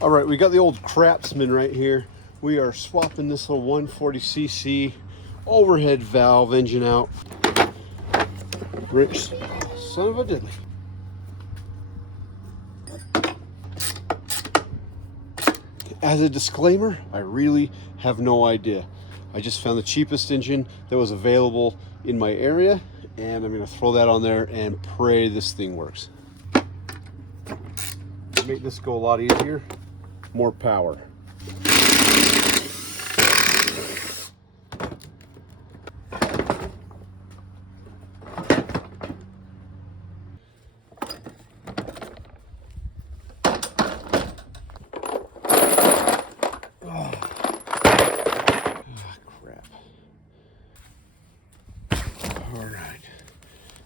All right, we got the old Craftsman right here. We are swapping this little 140cc overhead valve engine out. Rich son of a diddly. As a disclaimer, I really have no idea. I just found the cheapest engine that was available in my area, and I'm gonna throw that on there and pray this thing works. To make this go a lot easier, more power.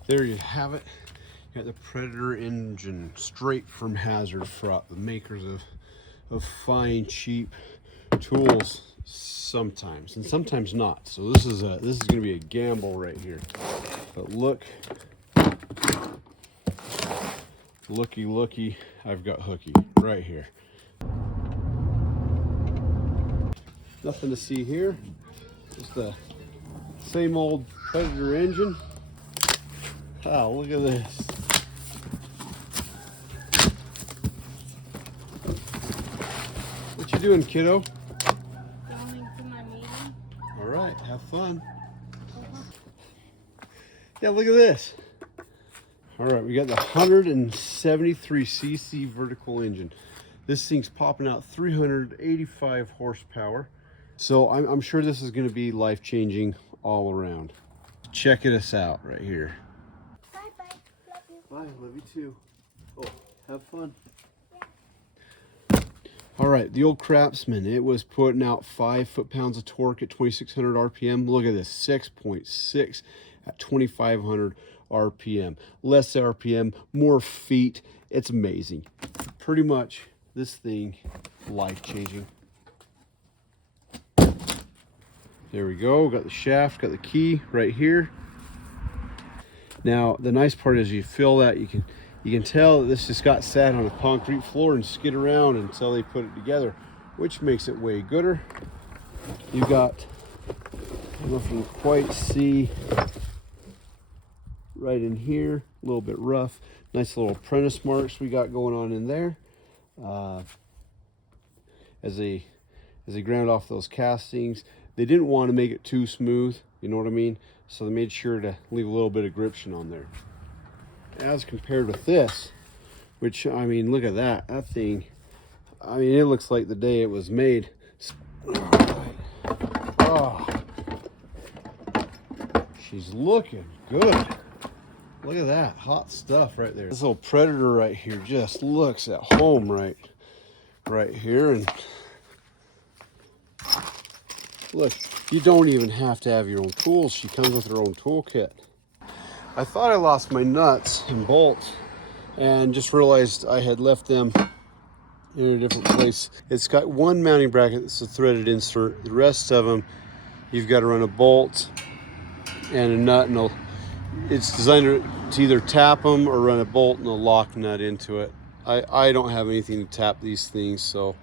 There you have it. You got the Predator engine straight from Hazard Front, the makers of fine, cheap tools sometimes, and sometimes not. So this is going to be a gamble right here. But looky, I've got hooky right here. Nothing to see here. Just the same old Predator engine. Wow, look at this. What you doing, kiddo? Going to my meeting. All right, have fun. Yeah, look at this. All right, we got the 173cc vertical engine. This thing's popping out 385 horsepower. So I'm sure this is going to be life-changing all around. Check us out right here. Bye, love you too. Oh, have fun. Yeah. All right, the old Craftsman, it was putting out 5 foot-pounds of torque at 2,600 RPM. Look at this, 6.6 at 2,500 RPM. Less RPM, more feet. It's amazing. Pretty much, this thing, life-changing. There we go, got the shaft, got the key right here. Now, the nice part is you feel that you can tell that this just got sat on a concrete floor and skid around until they put it together, which makes it way gooder. You got, I don't know if you can quite see right in here, a little bit rough. Nice little apprentice marks we got going on in there. As they ground off those castings, they didn't want to make it too smooth, you know what I mean? So they made sure to leave a little bit of gription on there. As compared with this, which, I mean, look at that. That thing, I mean, it looks like the day it was made. Oh, she's looking good. Look at that, hot stuff right there. This little Predator right here just looks at home right here. And look, you don't even have to have your own tools. She comes with her own toolkit. I thought I lost my nuts and bolts and just realized I had left them in a different place. It's got one mounting bracket that's a threaded insert. The rest of them, you've got to run a bolt and a nut, and it's designed to either tap them or run a bolt and a lock nut into it. I don't have anything to tap these things, so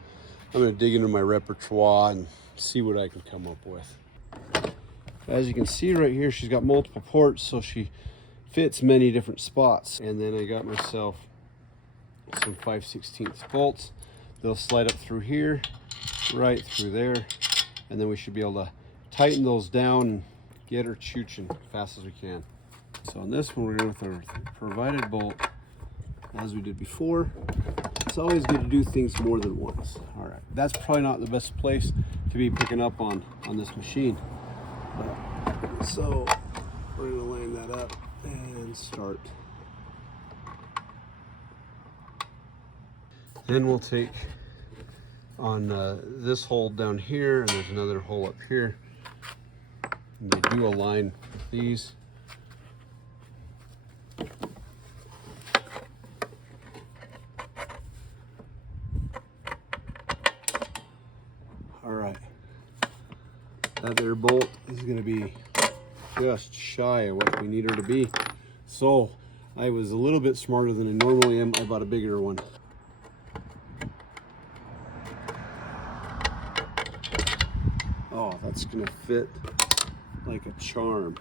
I'm going to dig into my repertoire and see what I can come up with. As you can see right here, she's got multiple ports, so she fits many different spots. And then I got myself some 5/16 bolts. They'll slide up through here, right through there, and then we should be able to tighten those down and get her chooching as fast as we can. So on this one, we're going with our provided bolt, as we did before. It's always good to do things more than once. All right, that's probably not the best place to be picking up on this machine. So we're going to line that up and start. Then we'll take on this hole down here, and there's another hole up here. And they do align with these. All right, that there bolt is going to be just shy of what we need her to be. So I was a little bit smarter than I normally am. I bought a bigger one. Oh, that's gonna fit like a charm.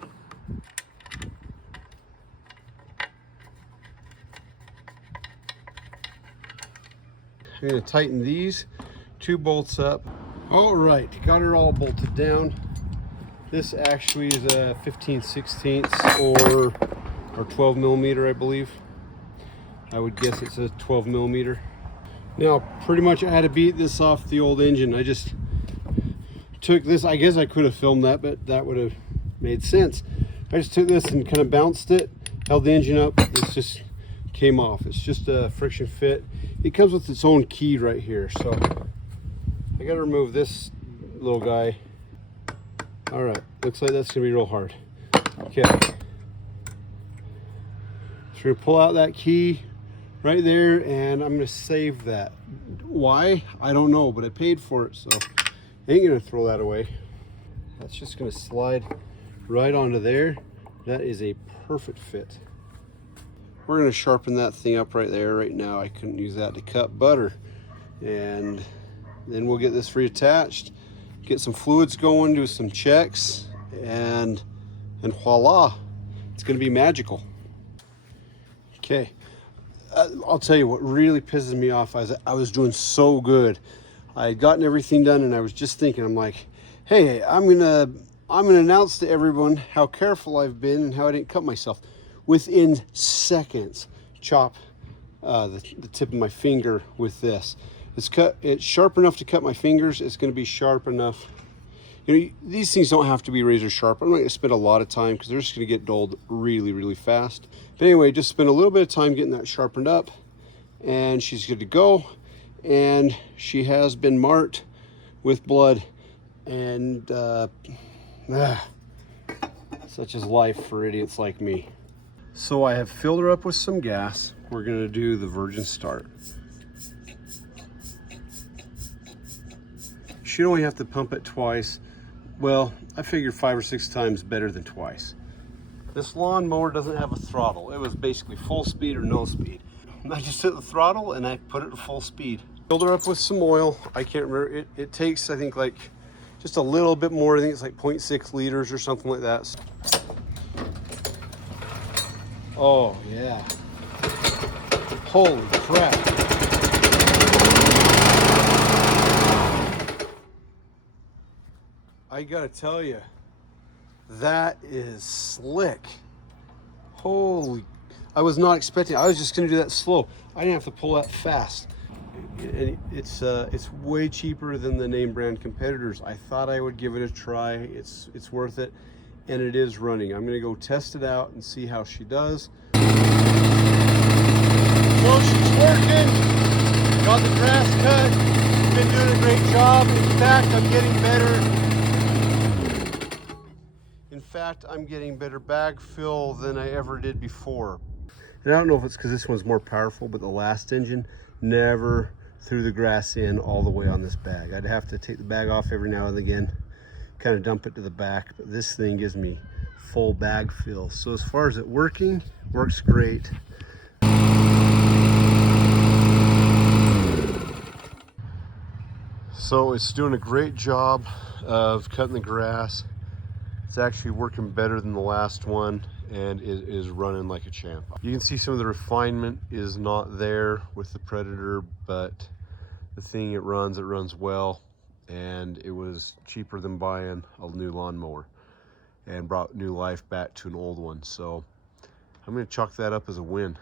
I'm gonna tighten these 2 bolts up. All right, got her all bolted down. This actually is a 15/16 or 12 millimeter, I believe. I would guess it's a 12 millimeter. Now, pretty much I had to beat this off the old engine. I just took this, I guess I could have filmed that, but that would have made sense. I just took this and kind of bounced it, held the engine up, this just came off. It's just a friction fit. It comes with its own key right here, so I gotta remove this little guy. All right, looks like that's gonna be real hard. Okay. So we're gonna pull out that key right there, and I'm gonna save that. Why? I don't know, but I paid for it, so I ain't gonna throw that away. That's just gonna slide right onto there. That is a perfect fit. We're gonna sharpen that thing up right there. Right now, I couldn't use that to cut butter. And then we'll get this reattached, get some fluids going, do some checks, and voila, it's gonna be magical. Okay, I'll tell you what really pisses me off is I was doing so good. I had gotten everything done, and I was just thinking, I'm like, hey, I'm gonna announce to everyone how careful I've been and how I didn't cut myself. Within seconds, chop the tip of my finger with this. It's sharp enough to cut my fingers. It's going to be sharp enough. You know, these things don't have to be razor sharp. I'm not going to spend a lot of time because they're just going to get dulled really, really fast. But anyway, just spend a little bit of time getting that sharpened up, and she's good to go. And she has been marked with blood, and such is life for idiots like me. So I have filled her up with some gas. We're going to do the virgin start. She'd only have to pump it twice. Well, I figure 5 or 6 times better than twice. This lawnmower doesn't have a throttle. It was basically full speed or no speed. I just hit the throttle and I put it to full speed. Filled her up with some oil. I can't remember. It takes, I think, like just a little bit more. I think it's like 0.6 liters or something like that. Oh, yeah. Holy crap. I gotta tell you, that is slick. Holy, I was not expecting, I was just gonna do that slow. I didn't have to pull that fast. And it's way cheaper than the name brand competitors. I thought I would give it a try. It's worth it, and it is running. I'm gonna go test it out and see how she does. So she's working, got the grass cut, been doing a great job. In fact, I'm getting better bag fill than I ever did before. And I don't know if it's because this one's more powerful, but the last engine never threw the grass in all the way on this bag. I'd have to take the bag off every now and again, kind of dump it to the back, but this thing gives me full bag fill. So as far as it working, works great. So it's doing a great job of cutting the grass. It's actually working better than the last one, and it is running like a champ. You can see some of the refinement is not there with the Predator, but the thing it runs well, and it was cheaper than buying a new lawnmower and brought new life back to an old one. So I'm going to chalk that up as a win.